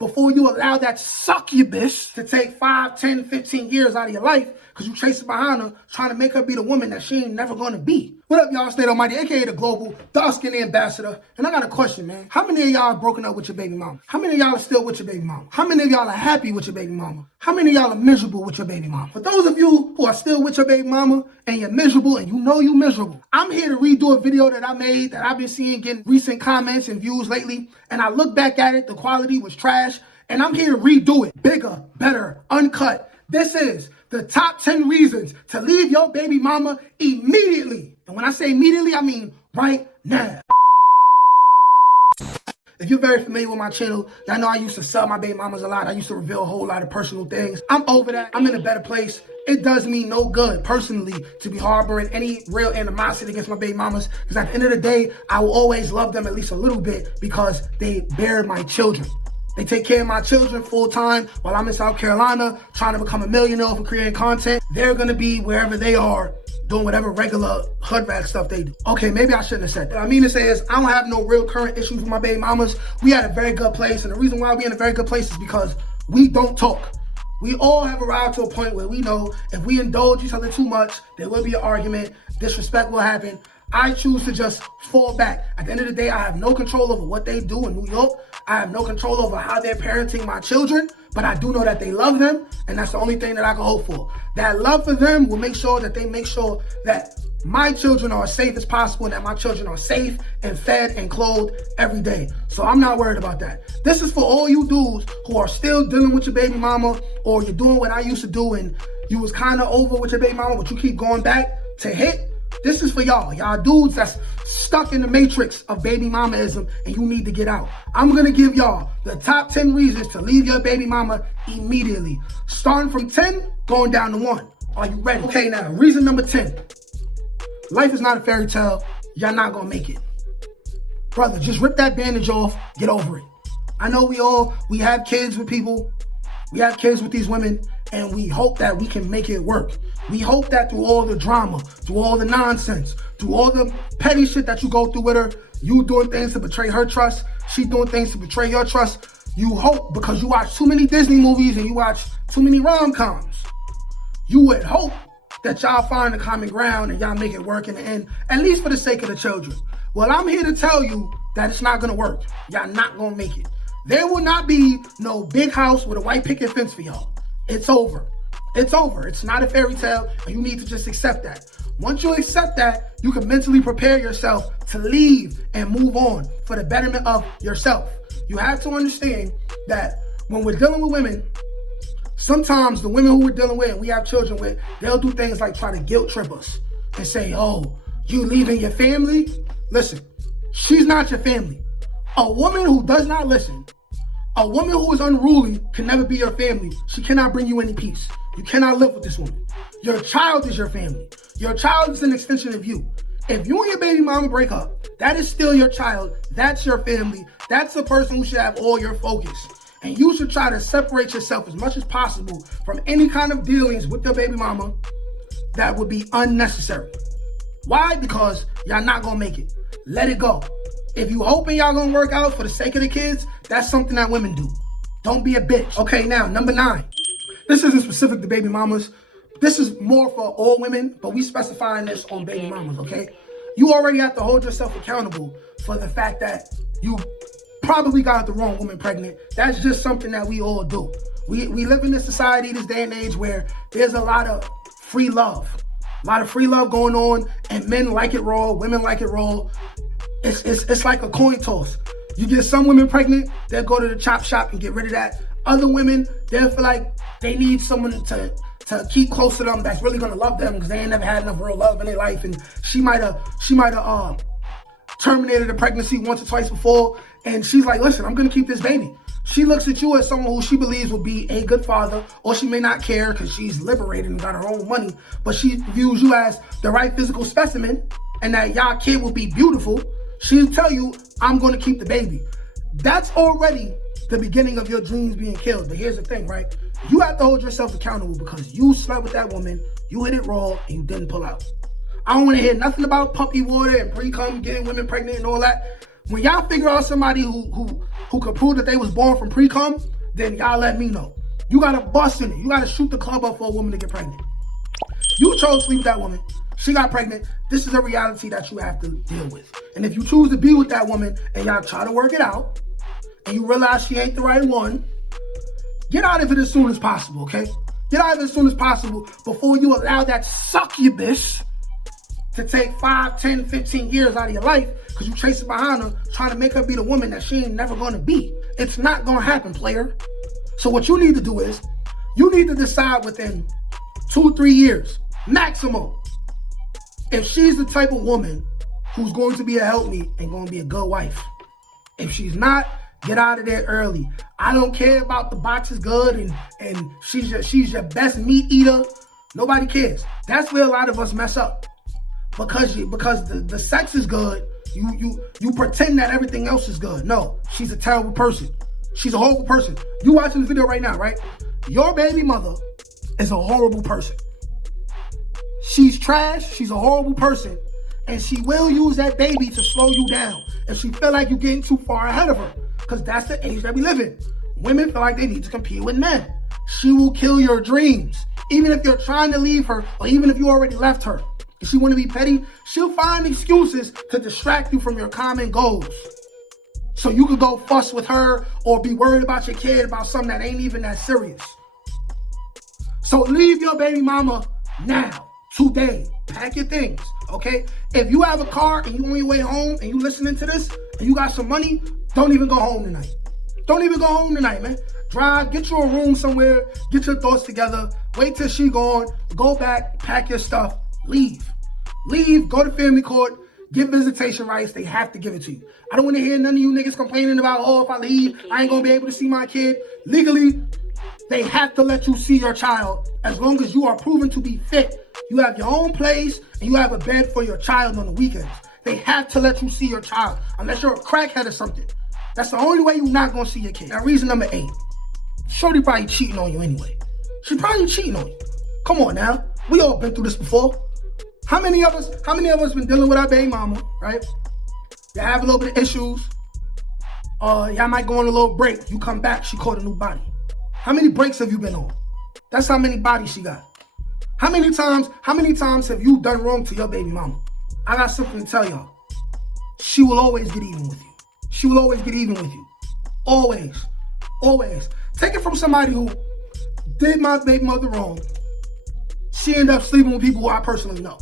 before you allow that succubus to take 5, 10, 15 years out of your life because you chasing behind her, trying to make her be the woman that she ain't never gonna be. What up, y'all? State Almighty, aka the Global Dark-Skinned Ambassador. And I got a question, man. How many of y'all are broken up with your baby mama? How many of y'all are still with your baby mama? How many of y'all are happy with your baby mama? How many of y'all are miserable with your baby mama? For those of you who are still with your baby mama and you're miserable and you know you're miserable, I'm here to redo a video that I made that I've been seeing getting recent comments and views lately. And I look back at it, the quality was trash. And I'm here to redo it. Bigger, better, uncut. This is the top 10 reasons to leave your baby mama immediately. And when I say immediately, I mean right now. If you're very familiar with my channel, y'all know I used to sell my baby mamas a lot. I used to reveal a whole lot of personal things. I'm over that. I'm in a better place. It does me no good, personally, to be harboring any real animosity against my baby mamas. Because at the end of the day, I will always love them at least a little bit because they bear my children. They take care of my children full time while I'm in South Carolina trying to become a millionaire for creating content. They're going to be wherever they are doing whatever regular hood rat stuff they do. Okay, maybe I shouldn't have said that. What I mean to say is I don't have no real current issues with my baby mamas. We had a very good place, and the reason why we in a very good place is because we don't talk. We all have arrived to a point where we know if we indulge each other too much, there will be an argument, disrespect will happen. I choose to just fall back. At the end of the day, I have no control over what they do in New York. I have no control over how they're parenting my children, but I do know that they love them, and that's the only thing that I can hope for. That love for them will make sure that they make sure that my children are as safe as possible and that my children are safe and fed and clothed every day. So I'm not worried about that. This is for all you dudes who are still dealing with your baby mama, or you're doing what I used to do and you was kind of over with your baby mama, but you keep going back to hit. This is for y'all. Y'all dudes that's stuck in the matrix of baby mamaism and you need to get out. I'm going to give y'all the top 10 reasons to leave your baby mama immediately. Starting from 10, going down to 1. Are you ready? Okay, now, reason number 10. Life is not a fairy tale. Y'all not going to make it. Brother, just rip that bandage off. Get over it. I know we have kids with people. We have kids with these women, and we hope that we can make it work. We hope that through all the drama, through all the nonsense, through all the petty shit that you go through with her, you doing things to betray her trust, she doing things to betray your trust, you hope, because you watch too many Disney movies and you watch too many rom-coms, you would hope that y'all find a common ground and y'all make it work in the end, at least for the sake of the children. Well, I'm here to tell you that it's not gonna work. Y'all not gonna make it. There will not be no big house with a white picket fence for y'all. It's over. It's over. It's not a fairy tale, and you need to just accept that. Once you accept that, you can mentally prepare yourself to leave and move on for the betterment of yourself. You have to understand that when we're dealing with women, sometimes the women who we're dealing with and we have children with, they'll do things like try to guilt trip us and say, oh, you leaving your family? Listen, she's not your family. A woman who does not listen, a woman who is unruly can never be your family. She cannot bring you any peace. You cannot live with this woman. Your child is your family. Your child is an extension of you. If you and your baby mama break up, that is still your child. That's your family. That's the person who should have all your focus. And you should try to separate yourself as much as possible from any kind of dealings with your baby mama that would be unnecessary. Why? Because y'all not gonna make it. Let it go. If you hoping y'all gonna work out for the sake of the kids, that's something that women do. Don't be a bitch. Okay, now, number 9. This isn't specific to baby mamas. This is more for all women, but we specifying this on baby mamas, okay? You already have to hold yourself accountable for the fact that you probably got the wrong woman pregnant. That's just something that we all do. We live in this society, this day and age, where there's a lot of free love. A lot of free love going on, and men like it raw, women like it raw. It's like a coin toss. You get some women pregnant, they'll go to the chop shop and get rid of that. Other women, they'll feel like they need someone to keep close to them that's really gonna love them because they ain't never had enough real love in their life, and she might have terminated a pregnancy once or twice before, and she's like, listen, I'm gonna keep this baby. She looks at you as someone who she believes will be a good father, or she may not care because she's liberated and got her own money, but she views you as the right physical specimen and that y'all kid will be beautiful. She'll tell you, I'm gonna keep the baby. That's already the beginning of your dreams being killed. But here's the thing, right? You have to hold yourself accountable because you slept with that woman, you hit it raw, and you didn't pull out. I don't want to hear nothing about puppy water and pre-cum, getting women pregnant and all that. When y'all figure out somebody who who can prove that they was born from pre-cum, then y'all let me know. You gotta bust in it. You gotta shoot the club up for a woman to get pregnant. You chose to sleep with that woman. She got pregnant. This is a reality that you have to deal with. And if you choose to be with that woman and y'all try to work it out, and you realize she ain't the right one, get out of it as soon as possible, okay? Get out of it as soon as possible before you allow that succubus to take 5, 10, 15 years out of your life because you chasing behind her, trying to make her be the woman that she ain't never gonna be. It's not gonna happen, player. So what you need to do is, you need to decide within 2, 3 years, maximum, if she's the type of woman who's going to be a helpmeet and going to be a good wife. If she's not, get out of there early. I don't care about the box is good and she's your best meat eater. Nobody cares. That's where a lot of us mess up. Because the sex is good, you pretend that everything else is good. No, she's a terrible person. She's a horrible person. You watching this video right now, right? Your baby mother is a horrible person. She's trash, she's a horrible person, and she will use that baby to slow you down if she feel like you're getting too far ahead of her, because that's the age that we live in. Women feel like they need to compete with men. She will kill your dreams. Even if you're trying to leave her, or even if you already left her, if she want to be petty, she'll find excuses to distract you from your common goals. So you could go fuss with her or be worried about your kid about something that ain't even that serious. So leave your baby mama now. Today, pack your things, okay? If you have a car and you on your way home and you listening to this and you got some money, don't even go home tonight. Don't even go home tonight, man. Drive, get you a room somewhere, get your thoughts together, wait till she gone, go back, pack your stuff, leave. Leave, go to family court, get visitation rights. They have to give it to you. I don't want to hear none of you niggas complaining about, oh, if I leave, I ain't gonna be able to see my kid. Legally, they have to let you see your child as long as you are proven to be fit. You have your own place and you have a bed for your child on the weekends. They have to let you see your child unless you're a crackhead or something. That's the only way you're not gonna see your kid. Now, reason number 8. Shorty probably cheating on you anyway. She probably cheating on you. Come on now. We all been through this before. How many of us been dealing with our baby mama, right? You have a little bit of issues. Y'all might go on a little break. You come back, she caught a new body. How many breaks have you been on? That's how many bodies she got. How many times have you done wrong to your baby mama? I got something to tell y'all. She will always get even with you. She will always get even with you. Always. Always. Take it from somebody who did my baby mother wrong. She ended up sleeping with people who I personally know.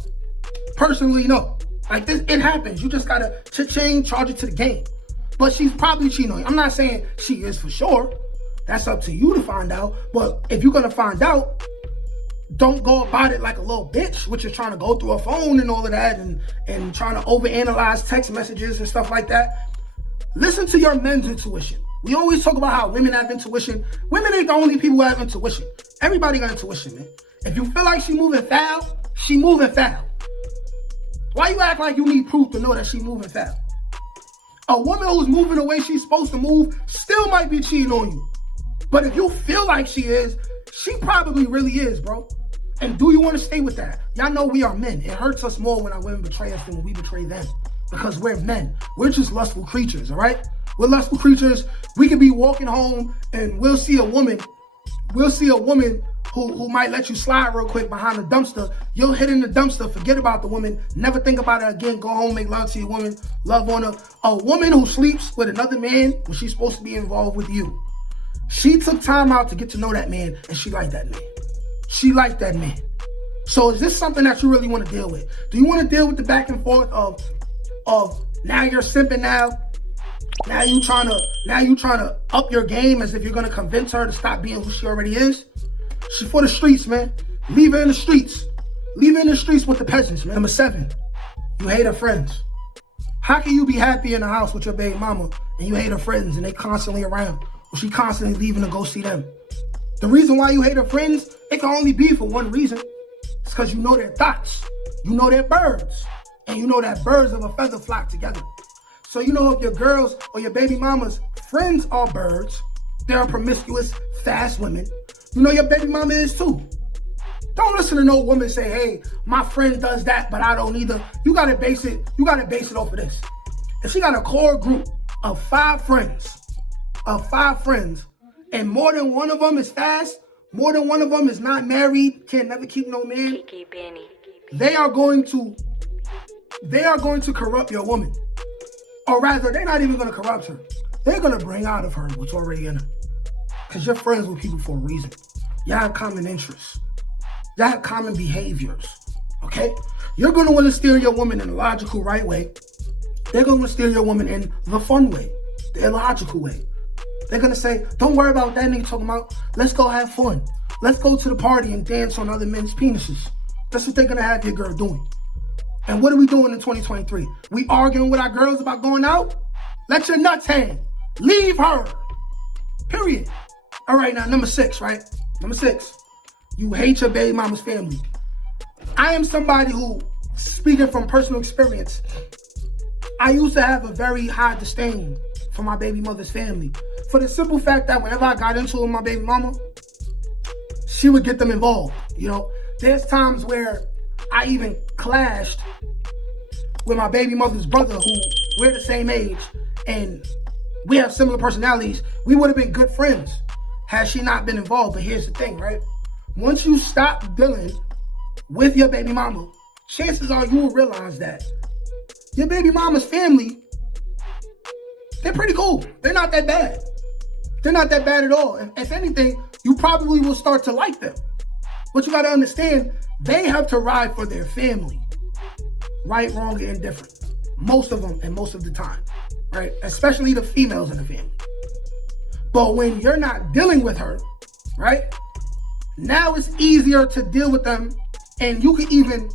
Like this, it happens. You just gotta charge it to the game. But she's probably cheating on you. I'm not saying she is for sure. That's up to you to find out. But if you're gonna find out, don't go about it like a little bitch, which is trying to go through a phone and all of that and trying to overanalyze text messages and stuff like that. Listen to your men's intuition. We always talk about how women have intuition. Women ain't the only people who have intuition. Everybody got intuition, man. If you feel like she moving foul, she moving foul. Why you act like you need proof to know that she moving foul? A woman who's moving the way she's supposed to move still might be cheating on you. But if you feel like she is, she probably really is, bro. And do you want to stay with that? Y'all know we are men. It hurts us more when our women betray us than when we betray them. Because we're men. We're just lustful creatures, all right? We're lustful creatures. We could be walking home and we'll see a woman who might let you slide real quick behind the dumpster. You'll hit in the dumpster, forget about the woman, never think about her again, go home, make love to your woman, love on her. A woman who sleeps with another man when she's supposed to be involved with you. She took time out to get to know that man, and she liked that man. She liked that man. So is this something that you really want to deal with? Do you want to deal with the back and forth of now you're simping now? Now you trying to up your game as if you're gonna convince her to stop being who she already is? She's for the streets, man. Leave her in the streets. Leave her in the streets with the peasants, man. Number 7, you hate her friends. How can you be happy in the house with your baby mama and you hate her friends and they constantly around? Or she constantly leaving to go see them? The reason why you hate her friends, it can only be for one reason. It's because you know their thoughts. You know they're birds. And you know that birds of a feather flock together. So you know if your girls or your baby mama's friends are birds, they're promiscuous, fast women, you know your baby mama is too. Don't listen to no woman say, hey, my friend does that, but I don't either. You gotta base it off of this. If she got a core group of 5 friends, of 5 friends, and more than one of them is fast, more than one of them is not married, can never keep no man, they are going to corrupt your woman. Or rather, they're not even going to corrupt her. They're going to bring out of her what's already in her. Because you're friends with people for a reason. Y'all have common interests. Y'all have common behaviors. Okay? You're going to want to steer your woman in the logical right way. They're going to steer your woman in the fun way, the illogical way. They're going to say, don't worry about that nigga talking about, let's go have fun. Let's go to the party and dance on other men's penises. That's what they're going to have your girl doing. And what are we doing in 2023? We arguing with our girls about going out? Let your nuts hang. Leave her. Period. All right, now, number 6, right? Number 6. You hate your baby mama's family. I am somebody who, speaking from personal experience, I used to have a very high disdain for my baby mother's family. For the simple fact that whenever I got into it with my baby mama, she would get them involved. You know, there's times where I even clashed with my baby mother's brother, who we're the same age and we have similar personalities. We would have been good friends had she not been involved. But here's the thing, right? Once you stop dealing with your baby mama, chances are you will realize that your baby mama's family, they're pretty cool. They're not that bad. They're not that bad at all. If anything, you probably will start to like them. But you got to understand, they have to ride for their family. Right, wrong, or indifferent. Most of them and most of the time. Right? Especially the females in the family. But when you're not dealing with her, right? Now it's easier to deal with them, and you can even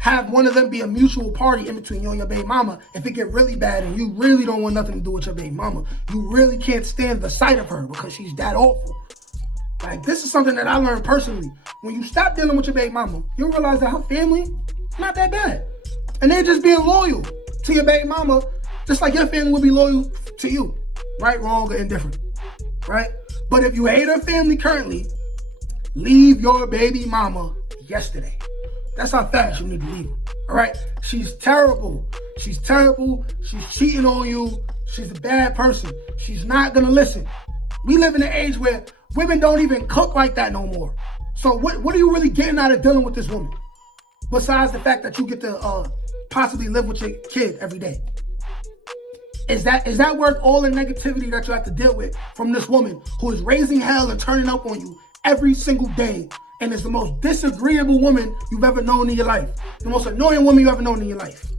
have one of them be a mutual party in between you and your baby mama. If it get really bad and you really don't want nothing to do with your baby mama, you really can't stand the sight of her because she's that awful. Like, this is something that I learned personally. When you stop dealing with your baby mama, you'll realize that her family, not that bad. And they're just being loyal to your baby mama, just like your family will be loyal to you. Right, wrong, or indifferent. Right? But if you hate her family currently, leave your baby mama yesterday. That's how fast you need to leave her. All right? She's terrible. She's terrible. She's cheating on you. She's a bad person. She's not going to listen. We live in an age where women don't even cook like that no more. So what are you really getting out of dealing with this woman? Besides the fact that you get to possibly live with your kid every day. Is that worth all the negativity that you have to deal with from this woman who is raising hell and turning up on you every single day, and is the most disagreeable woman you've ever known in your life? The most annoying woman you've ever known in your life.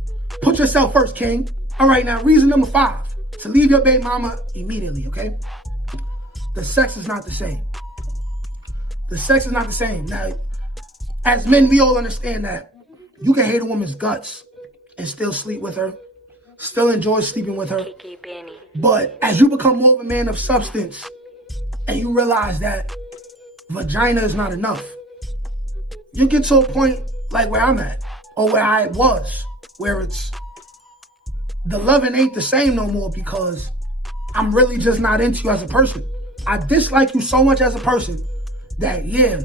Put yourself first, King. All right, now reason number 5, to leave your baby mama immediately, okay? The sex is not the same. The sex is not the same. Now, as men, we all understand that you can hate a woman's guts and still sleep with her, still enjoy sleeping with her. But as you become more of a man of substance and you realize that vagina is not enough, you get to a point like where I'm at, or where I was, where it's the loving ain't the same no more because I'm really just not into you as a person. I dislike you so much as a person that, yeah,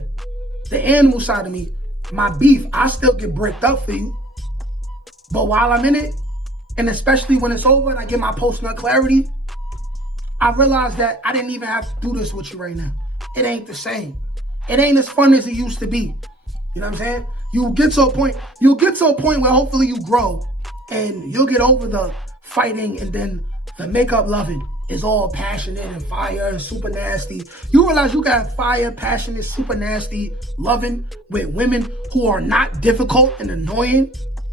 the animal side of me, my beef, I still get bricked up for you. But while I'm in it, and especially when it's over and I get my post-nut clarity, I realize that I didn't even have to do this with you right now. It ain't the same. It ain't as fun as it used to be. You know what I'm saying? You'll get to a point where hopefully you grow and you'll get over the fighting, and then the makeup loving is all passionate and fire and super nasty. You realize you got fire, passionate, super nasty loving with women who are not difficult and annoying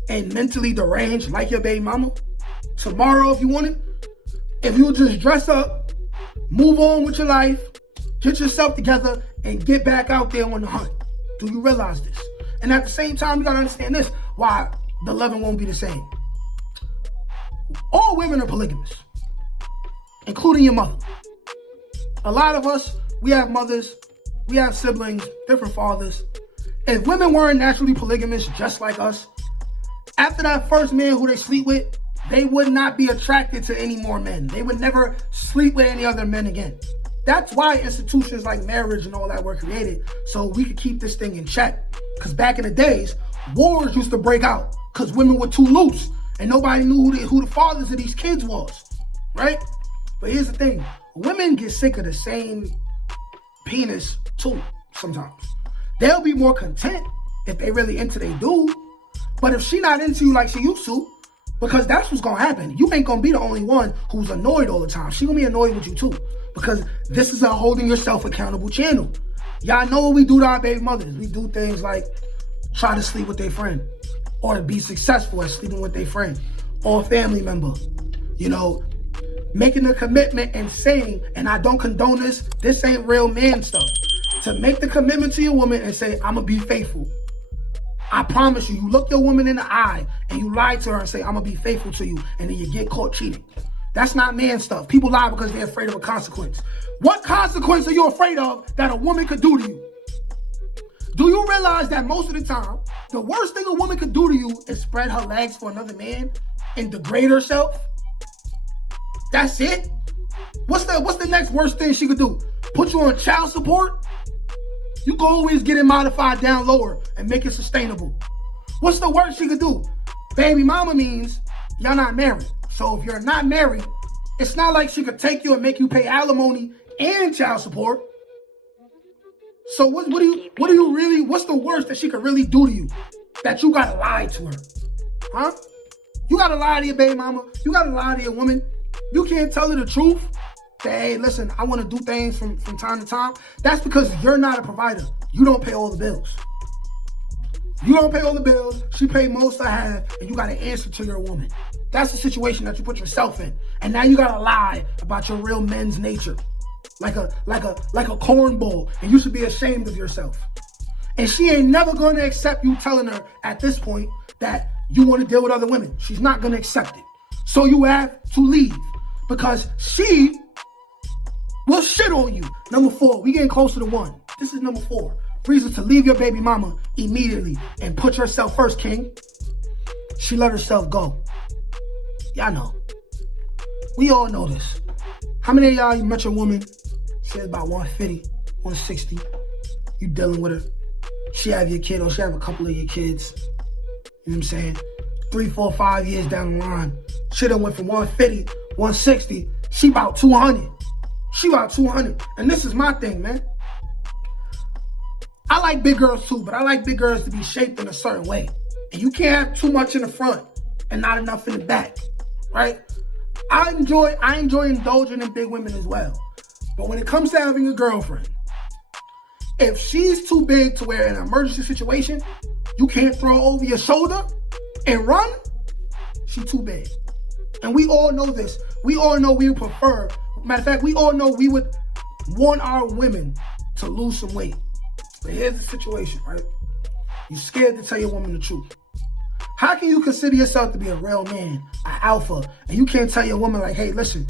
and mentally deranged like your baby mama. Tomorrow, if you want it, if you just dress up, move on with your life, get yourself together, and get back out there on the hunt. Do you realize this? And at the same time, you gotta understand this, why the loving won't be the same. All women are polygamous, including your mother. A lot of us, we have mothers, we have siblings, different fathers. If women weren't naturally polygamous just like us, after that first man who they sleep with, they would not be attracted to any more men. They would never sleep with any other men again. That's why institutions like marriage and all that were created, so we could keep this thing in check. Because back in the days, wars used to break out because women were too loose and nobody knew who the fathers of these kids was, right? But here's the thing. women get sick of the same penis too sometimes. They'll be more content if they really into their dude. But if she not into you like she used to, because that's what's gonna happen. You ain't gonna be the only one who's annoyed all the time. She gonna be annoyed with you too. Because this is a holding yourself accountable channel. Y'all know what we do to our baby mothers. We do things like try to sleep with their friend, or be successful at sleeping with their friend, or a family member. You know, making a commitment and saying, and I don't condone this ain't real man stuff. To make the commitment to your woman and say, I'm gonna be faithful. I promise you, you look your woman in the eye and you lie to her and say, I'm gonna be faithful to you, and then you get caught cheating. That's not man stuff. People lie because they're afraid of a consequence. What consequence are you afraid of that a woman could do to you? Do you realize that most of the time, the worst thing a woman could do to you is spread her legs for another man and degrade herself? That's it? What's the next worst thing she could do? Put you on child support? You can always get it modified down lower and make it sustainable. What's the worst she could do? Baby mama means y'all not married. So if you're not married, it's not like she could take you and make you pay alimony and child support. So what's the worst that she could really do to you? That you gotta lie to her? Huh? You gotta lie to your baby mama. You gotta lie to your woman. You can't tell her the truth. Say, hey, listen, I want to do things from time to time. That's because you're not a provider. You don't pay all the bills. You don't pay all the bills. She paid most I have, and you got to answer to your woman. That's the situation that you put yourself in. And now you got to lie about your real men's nature. Like a cornball, and you should be ashamed of yourself. And she ain't never going to accept you telling her at this point that you want to deal with other women. She's not going to accept it. So you have to leave, because she will shit on you. Number 4, we getting closer to 1. This is number 4. Reasons to leave your baby mama immediately and put yourself first, king. She let herself go. Y'all know. We all know this. How many of y'all, you met your woman, says about 150, 160, you dealing with her. She have your kid, or she have a couple of your kids. You know what I'm saying? 3, 4, 5 years down the line, she done went from 150, 160, she about 200. She about 200. And this is my thing, man. I like big girls too, but I like big girls to be shaped in a certain way. And you can't have too much in the front and not enough in the back, right? I enjoy indulging in big women as well. But when it comes to having a girlfriend, if she's too big to where in an emergency situation, you can't throw her over your shoulder and run, she too big. And we all know this. We all know we would prefer, matter of fact, we all know we would want our women to lose some weight. But here's the situation, right? You're scared to tell your woman the truth. How can you consider yourself to be a real man, an alpha, and you can't tell your woman like, hey, listen,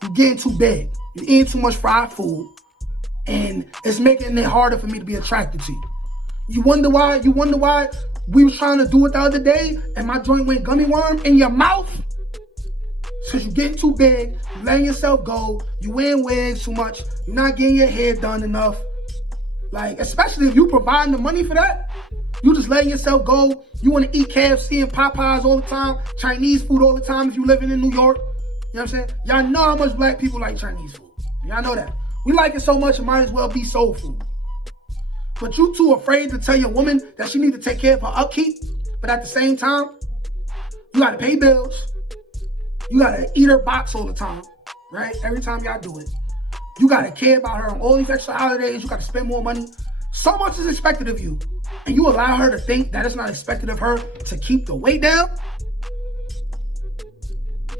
you're getting too big. You're eating too much fried food, and it's making it harder for me to be attracted to you. You wonder why we was trying to do it the other day and my joint went gummy worm in your mouth? It's because you're getting too big, you're letting yourself go, you're wearing wigs too much, you're not getting your hair done enough. Like, especially if you providing the money for that, you just letting yourself go. You want to eat KFC and Popeyes all the time, Chinese food all the time if you living in New York. You know what I'm saying? Y'all know how much black people like Chinese food. Y'all know that. We like it so much, it might as well be soul food. But you too afraid to tell your woman that she need to take care of her upkeep. But at the same time, you got to pay bills. You got to eat her box all the time, right? Every time y'all do it. You got to care about her on all these extra holidays. You got to spend more money. So much is expected of you. And you allow her to think that it's not expected of her to keep the weight down?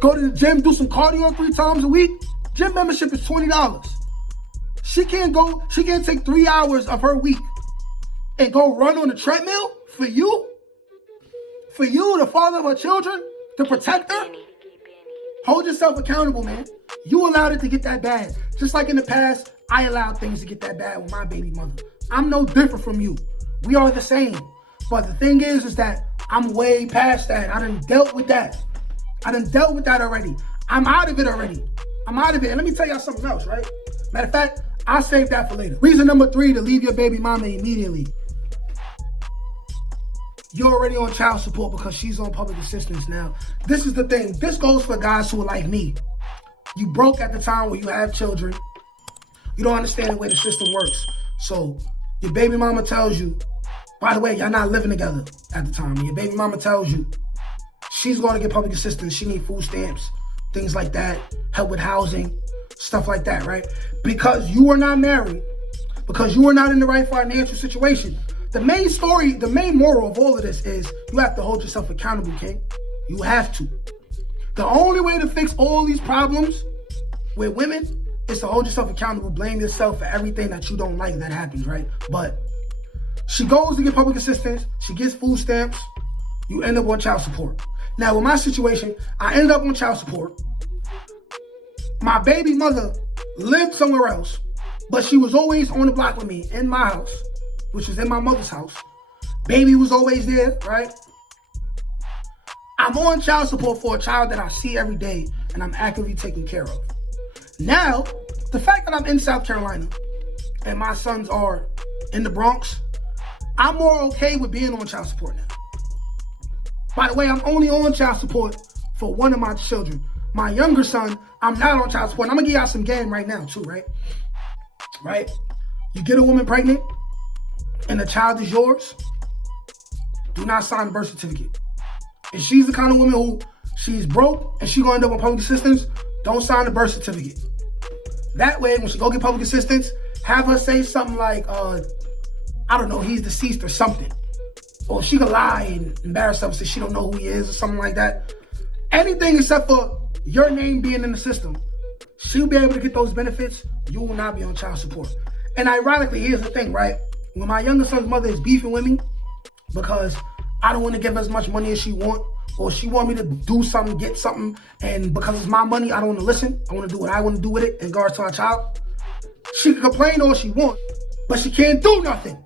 Go to the gym, do some cardio 3 times a week. Gym membership is $20. She can't take 3 hours of her week and go run on the treadmill for you? For you, the father of her children, to protect her? Hold yourself accountable, man. You allowed it to get that bad. Just like in the past, I allowed things to get that bad with my baby mother. I'm no different from you. We are the same. But the thing is that I'm way past that. I done dealt with that. I done dealt with that already. I'm out of it already. I'm out of it. And let me tell y'all something else, right? Matter of fact, I'll save that for later. Reason number 3 to leave your baby mama immediately. You're already on child support because she's on public assistance now. This is the thing. This goes for guys who are like me. You broke at the time when you have children. You don't understand the way the system works. So your baby mama tells you, by the way, y'all not living together at the time. Your baby mama tells you she's going to get public assistance. She need food stamps, things like that, help with housing, stuff like that, right? Because you are not married, because you are not in the right financial situation. The main story, the main moral of all of this is you have to hold yourself accountable, King. You have to. The only way to fix all these problems with women is to hold yourself accountable, blame yourself for everything that you don't like that happens, right? But she goes to get public assistance, she gets food stamps, you end up on child support. Now, with my situation, I ended up on child support. My baby mother lived somewhere else, but she was always on the block with me in my house, which was in my mother's house. Baby was always there, right? I'm on child support for a child that I see every day and I'm actively taking care of. Now, the fact that I'm in South Carolina and my sons are in the Bronx, I'm more okay with being on child support now. By the way, I'm only on child support for one of my children. My younger son, I'm not on child support. I'm gonna give y'all some game right now too, right? Right? You get a woman pregnant and the child is yours, do not sign the birth certificate. If she's the kind of woman who she's broke and she gonna end up on public assistance, don't sign the birth certificate. That way, when she go get public assistance, have her say something like, I don't know, he's deceased or something. Or she could lie and embarrass herself, say she don't know who he is or something like that. Anything except for your name being in the system. She'll be able to get those benefits. You will not be on child support. And ironically, here's the thing, right? When my younger son's mother is beefing with me because I don't want to give her as much money as she want, or she want me to do something, get something, and because it's my money, I don't want to listen. I want to do what I want to do with it in regards to our child. She can complain all she wants, but she can't do nothing.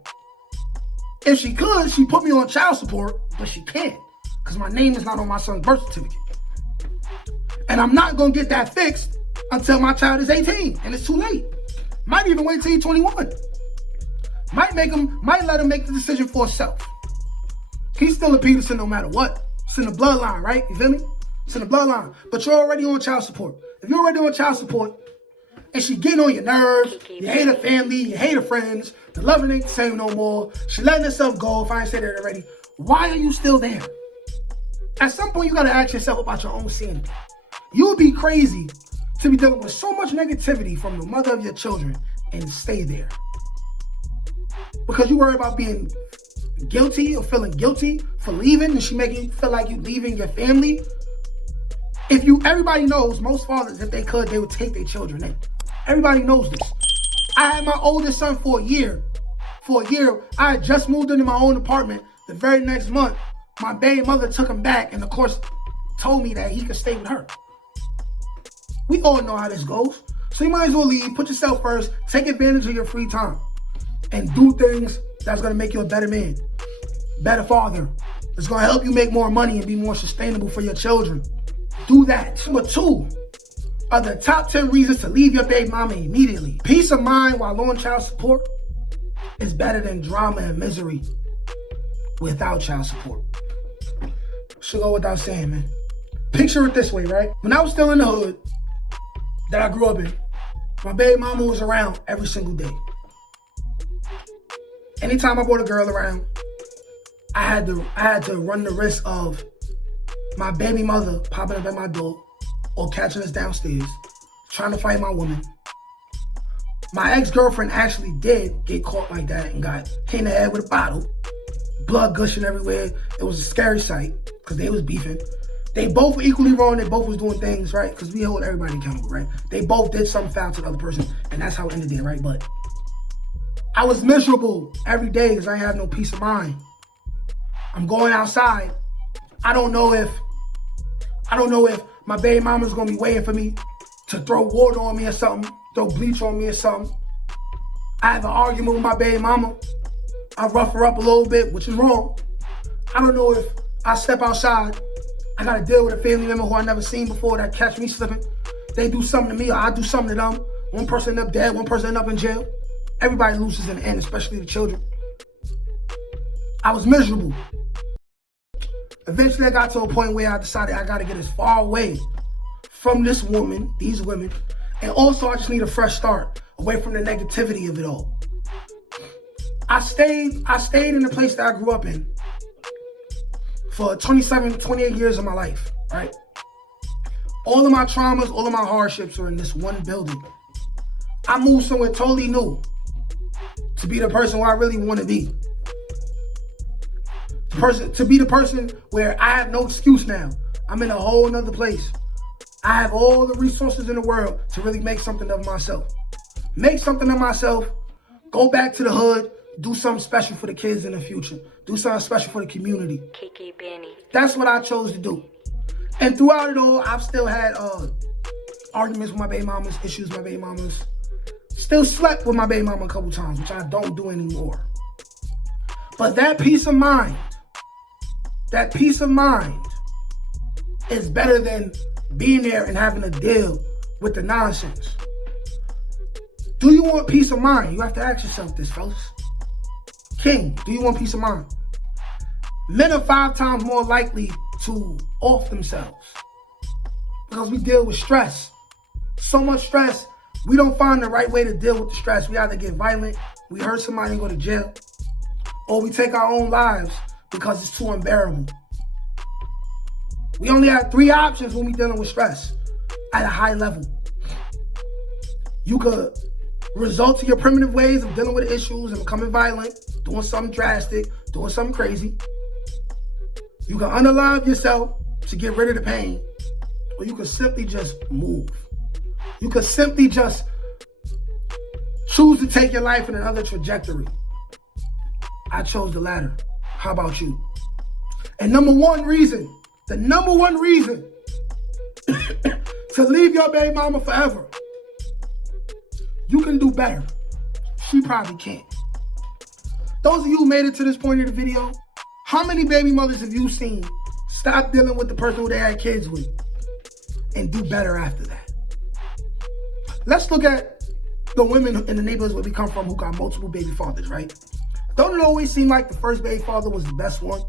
If she could, she'd put me on child support, but she can't because my name is not on my son's birth certificate. And I'm not going to get that fixed until my child is 18, and it's too late. Might even wait till he's 21. Might let him make the decision for himself. He's still a Peterson no matter what. It's in the bloodline, right? You feel me? It's in the bloodline. But you're already on child support. If you're already on child support and she getting on your nerves, you hate her family, you hate her friends, the loving ain't the same no more, she letting herself go, if I ain't said it already, why are you still there? At some point, you got to ask yourself about your own sanity. You would be crazy to be dealing with so much negativity from the mother of your children and stay there. Because you worry about being guilty or feeling guilty for leaving and she making you feel like you leaving your family. Everybody knows most fathers, if they could, they would take their children in. Everybody knows this. I had my oldest son for a year. I had just moved into my own apartment. The very next month, my baby mother took him back and of course told me that he could stay with her. We all know how this goes. So you might as well leave, put yourself first, take advantage of your free time and do things that's gonna make you a better man, better father. It's gonna help you make more money and be more sustainable for your children. Do that. Number 2 are the top 10 reasons to leave your baby mama immediately. Peace of mind while on child support is better than drama and misery without child support. Should go without saying, man. Picture it this way, right? When I was still in the hood that I grew up in, my baby mama was around every single day. Anytime I brought a girl around, I had to run the risk of my baby mother popping up at my door or catching us downstairs, trying to fight my woman. My ex-girlfriend actually did get caught like that and got hit in the head with a bottle, blood gushing everywhere. It was a scary sight because they was beefing. They both were equally wrong. They both was doing things, right? Because we hold everybody accountable, right? They both did something foul to the other person, and that's how it ended there, right? But I was miserable every day because I didn't have no peace of mind. I'm going outside. I don't know if my baby mama's gonna be waiting for me to throw water on me or something, throw bleach on me or something. I have an argument with my baby mama. I rough her up a little bit, which is wrong. I don't know if I step outside, I gotta deal with a family member who I never seen before that catch me slipping. They do something to me or I do something to them. One person end up dead, one person end up in jail. Everybody loses in the end, especially the children. I was miserable. Eventually I got to a point where I decided I gotta get as far from this woman, these women. And also, I just need a fresh start away from the negativity of it all. I stayed in the place that I grew up in for 27, 28 years of my life, right? All of my traumas, all of my hardships are in this one building. I moved somewhere totally new to be the person who I really want to be. To be the person where I have no excuse now. I'm in a whole nother place. I have all the resources in the world to really make something of myself. Make something of myself, go back to the hood, do something special for the kids in the future. Do something special for the community. That's what I chose to do. And throughout it all, I've still had arguments with my baby mamas, issues with my baby mamas. Still slept with my baby mama a couple times, which I don't do anymore. But that peace of mind is better than being there and having to deal with the nonsense. Do you want peace of mind? You have to ask yourself this, fellas. King, do you want peace of mind? Men are 5 times more likely to off themselves because we deal with stress. So much stress, we don't find the right way to deal with the stress. We either get violent, we hurt somebody and go to jail, or we take our own lives because it's too unbearable. We only have 3 options when we're dealing with stress at a high level. You could resort to your primitive ways of dealing with issues and becoming violent, doing something drastic, doing something crazy. You can unalive yourself to get rid of the pain, or you can simply just move. You can simply just choose to take your life in another trajectory. I chose the latter. How about you? And the number one reason to leave your baby mama forever, you can do better. She probably can't. Those of you who made it to this point of the video, how many baby mothers have you seen stop dealing with the person who they had kids with and do better after that? Let's look at the women in the neighborhoods where we come from who got multiple baby fathers, right? Don't it always seem like the first baby father was the best one?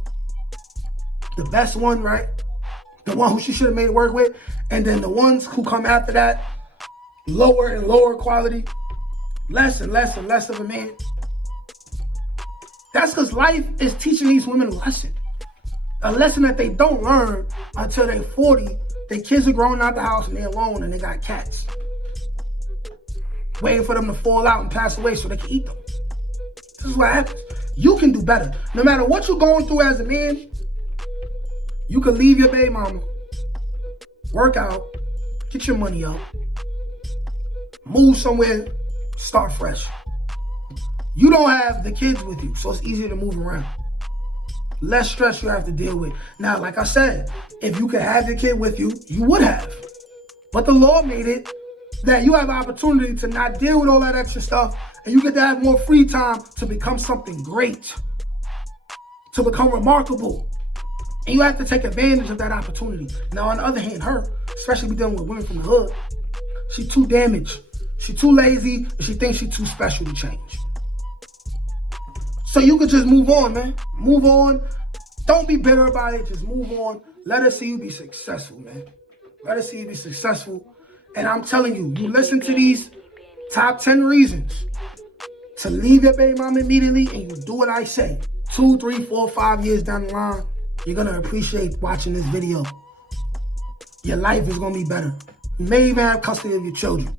The best one, right? The one who she should have made it work with. And then the ones who come after that, lower and lower quality, less and less and less of a man. That's because life is teaching these women a lesson that they don't learn until they're 40. Their kids are growing out the house and they're alone and they got cats waiting for them to fall out and pass away so they can eat them. This is what happens. You can do better. No matter what you're going through as a man, you can leave your baby mama, work out, get your money up, move somewhere, start fresh. You don't have the kids with you, so it's easier to move around. Less stress you have to deal with. Now, like I said, if you could have your kid with you, you would have. But the law made it that you have the opportunity to not deal with all that extra stuff, and you get to have more free time to become something great, to become remarkable. And you have to take advantage of that opportunity. Now, on the other hand, her, especially dealing with women from the hood, she's too damaged. She's too lazy, and she thinks she's too special to change. So you could just move on, man. Move on. Don't be bitter about it. Just move on. Let her see you be successful, man. Let her see you be successful. And I'm telling you, you listen to these top 10 reasons to leave your baby mama immediately, and you do what I say. 2, 3, 4, 5 years down the line, you're going to appreciate watching this video. Your life is going to be better. You may even have custody of your children.